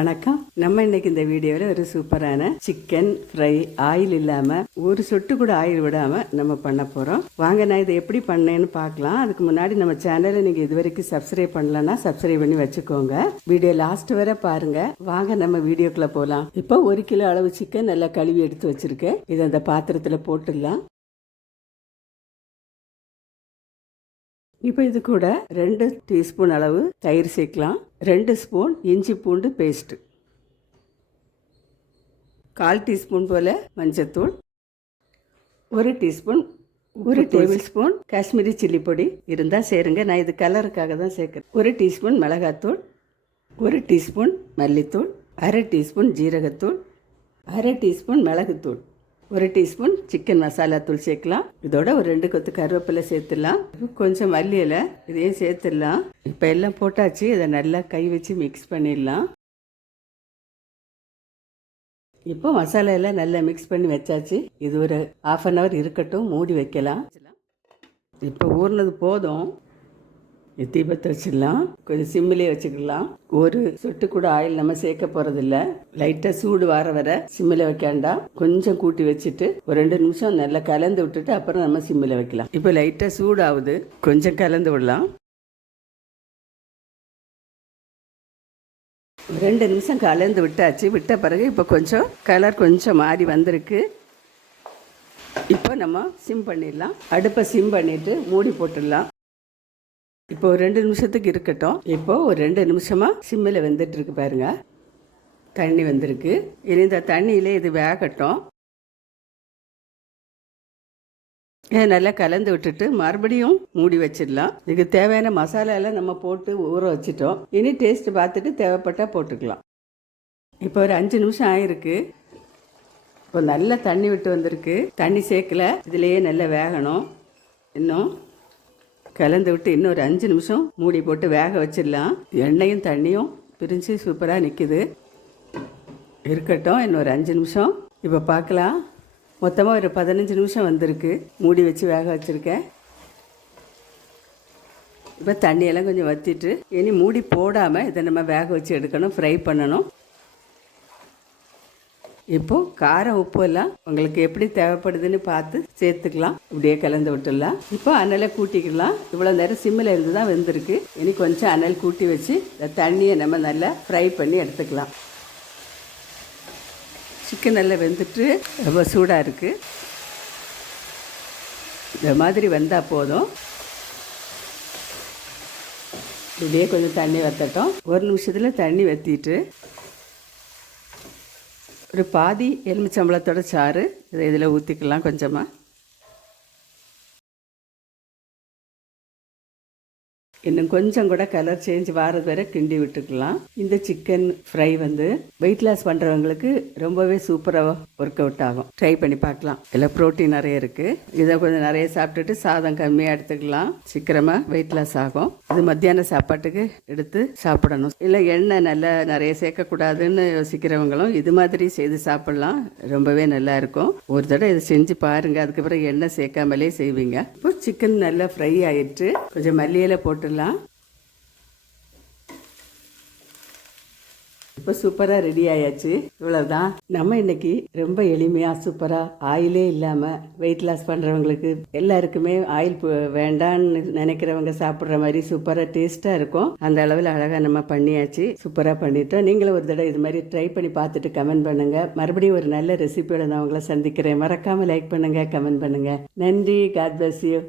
வணக்கம். நம்ம இன்னைக்கு இந்த வீடியோவில் ஒரு சூப்பரான சிக்கன் ஃப்ரை ஆயில் இல்லாமல் ஒரு சொட்டு கூட ஆயில் விடாமல் நம்ம பண்ண போகிறோம் வாங்க நான் இதை எப்படி பண்ணேன்னு பார்க்கலாம். அதுக்கு முன்னாடி நம்ம சேனலை நீங்கள் இது வரைக்கும் சப்ஸ்கிரைப் பண்ணலன்னா சப்ஸ்கிரைப் பண்ணி வச்சுக்கோங்க. வீடியோ லாஸ்ட் வரை பாருங்க. வாங்க நம்ம வீடியோக்குள்ளே போகலாம் இப்போ ஒரு கிலோ அளவு சிக்கன் நல்லா கழுவி எடுத்து வச்சிருக்கேன். இதை அந்த பாத்திரத்தில் போட்டுடலாம். இப்போ இது கூட ரெண்டு டீஸ்பூன் அளவு தயிர் சேர்க்கலாம். ரெண்டு ஸ்பூன் இஞ்சி பூண்டு பேஸ்ட்டு. கால் டீஸ்பூன் போல் மஞ்சத்தூள். ஒரு டீஸ்பூன் ஒரு டேபிள் ஸ்பூன் காஷ்மீரி சில்லி பொடி இருந்தால் சேருங்க. நான் இது கலருக்காக தான் சேர்க்குறேன். ஒரு டீஸ்பூன் மிளகாத்தூள் ஒரு டீஸ்பூன் மல்லித்தூள் அரை டீஸ்பூன் ஜீரகத்தூள் அரை டீஸ்பூன் மிளகுத்தூள் ஒரு டீஸ்பூன் சிக்கன் மசாலா தூள் சேர்க்கலாம். இதோட ஒரு ரெண்டு கொத்து கருவேப்பிலை சேர்த்துடலாம். கொஞ்சம் மல்லி இலை இதையும் சேர்த்துடலாம். இப்போ எல்லாம் போட்டாச்சு இதை நல்லா கை வச்சு மிக்ஸ் பண்ணிடலாம். இப்போ மசாலா எல்லாம் நல்லா மிக்ஸ் பண்ணி வச்சாச்சு. இது ஒரு ஆஃப் அன் ஹவர் இருக்கட்டும் மூடி வைக்கலாம். இப்போ ஊறினது போதும். தீபத்தை வச்சிடலாம். கொஞ்சம் சிம்மிலே வச்சுக்கலாம். ஒரு சொட்டு கூட ஆயில் நம்ம சேர்க்க போகிறதில்ல லைட்டாக சூடு வர வர சிம்மில் வைக்காண்டாம் கொஞ்சம் கூட்டி வச்சுட்டு ஒரு ரெண்டு நிமிஷம் நல்லா கலந்து விட்டுட்டு அப்புறம் நம்ம சிம்மில் வைக்கலாம். இப்போ லைட்டாக ஆகுது கொஞ்சம் கலந்து விடலாம். ரெண்டு நிமிஷம் கலந்து விட்டாச்சு. விட்ட பிறகு இப்போ கொஞ்சம் கலர் கொஞ்சம் மாறி வந்திருக்கு. இப்போ நம்ம சிம் பண்ணிடலாம். அடுப்பை சிம் பண்ணிவிட்டு மூடி போட்டுடலாம். இப்போ ஒரு ரெண்டு நிமிஷத்துக்கு இருக்கட்டும். இப்போ ஒரு ரெண்டு நிமிஷமாக சிம்மில் வெந்துட்டு இருக்கு பாருங்க. தண்ணி வந்திருக்கு. இனி இந்த தண்ணியிலே இது வேகட்டும். இதை நல்லா கலந்து விட்டுட்டு மறுபடியும் மூடி வச்சிடலாம். இதுக்கு தேவையான மசாலா எல்லாம் நம்ம போட்டு ஊற வச்சிட்டோம். இனி டேஸ்ட் பார்த்துட்டு தேவைப்பட்டால் போட்டுக்கலாம். இப்போ ஒரு அஞ்சு நிமிஷம் ஆயிருக்கு. இப்போ நல்லா தண்ணி விட்டு வந்திருக்கு. தண்ணி சேர்க்கல. இதுலேயே நல்லா வேகணும். இன்னும் கலந்து விட்டு இன்னும் ஒரு அஞ்சு நிமிஷம் மூடி போட்டு வேக வச்சிடலாம். எண்ணெயும் தண்ணியும் பிரிஞ்சு சூப்பராக நிற்கிது இருக்கட்டும் இன்னும் ஒரு அஞ்சு நிமிஷம். இப்போ பார்க்கலாம். மொத்தமாக ஒரு பதினஞ்சு நிமிஷம் வந்திருக்கு. மூடி வச்சு வேக வச்சுருக்கேன் இப்போ தண்ணியெல்லாம் கொஞ்சம் வற்றிட்டு இனி மூடி போடாமல் இதை நம்ம வேக வச்சு எடுக்கணும் ஃப்ரை பண்ணணும். இப்போ காரம் உப்பு எல்லாம் உங்களுக்கு எப்படி தேவைப்படுதுன்னு பார்த்து சேர்த்துக்கலாம். இப்படியே கலந்து விட்டுடலாம். இப்போ அனலை கூட்டிக்கலாம். இவ்வளோ நேரம் சிம்மில் இருந்து தான் வெந்திருக்கு. இனி கொஞ்சம் அனல் கூட்டி வச்சு இந்த தண்ணியை நம்ம நல்லா ஃப்ரை பண்ணி எடுத்துக்கலாம். சிக்கன் நல்லா வெந்துட்டு ரொம்ப சூடாக இருக்குது இந்த மாதிரி வந்தால் போதும். இப்படியே கொஞ்சம் தண்ணி வத்தட்டும். ஒரு நிமிஷத்தில் தண்ணி வற்றிட்டு ஒரு பாதி எலுமிச்சம்பளத்தோட சாறு இதை இதில் ஊற்றிக்கலாம் கொஞ்சமாக. இன்னும் கொஞ்சம் கூட கலர் சேஞ்ச் வாரது வரை கிண்டி விட்டுக்கலாம். இந்த சிக்கன் ஃப்ரை வந்து வெயிட் லாஸ் பண்ணுறவங்களுக்கு ரொம்பவே சூப்பராக ஒர்க் அவுட் ஆகும். ட்ரை பண்ணி பார்க்கலாம். இதில் ப்ரோட்டீன் நிறைய இருக்குது இதை கொஞ்சம் நிறைய சாப்பிட்டுட்டு சாதம் கம்மியாக எடுத்துக்கலாம். சீக்கிரமாக வெயிட் லாஸ் ஆகும். இது மத்தியான சாப்பாட்டுக்கு எடுத்து சாப்பிடணும். இல்லை எண்ணெய் நல்லா நிறைய சேர்க்கக்கூடாதுன்னு யோசிக்கிறவங்களும் இது மாதிரி செய்து சாப்பிடலாம். ரொம்பவே நல்லா இருக்கும். ஒரு தடவை இதை செஞ்சு பாருங்க. அதுக்கப்புறம் எண்ணெய் சேர்க்காமலே செய்வீங்க. இப்போ சிக்கன் நல்லா ஃப்ரை ஆயிட்டு கொஞ்சம் மல்லியில போட்டுடலாம். இப்போ சூப்பராக ரெடி ஆயாச்சு. இவ்வளோதான் நம்ம இன்னைக்கு ரொம்ப எளிமையாக சூப்பராக ஆயிலே இல்லாமல் வெயிட் லாஸ் பண்ணுறவங்களுக்கு எல்லாருக்குமே ஆயில் வேண்டான்னு நினைக்கிறவங்க சாப்பிட்ற மாதிரி சூப்பராக டேஸ்ட்டாக இருக்கும். அந்த அளவில் அழகாக நம்ம பண்ணியாச்சு. சூப்பராக பண்ணிட்டோம். நீங்களும் ஒரு தடவை இது மாதிரி ட்ரை பண்ணி பார்த்துட்டு கமெண்ட் பண்ணுங்கள் மறுபடியும் ஒரு நல்ல ரெசிபியோட நான் உங்களை சந்திக்கிறேன். மறக்காமல் லைக் பண்ணுங்கள் கமெண்ட் பண்ணுங்கள் நன்றி. God bless you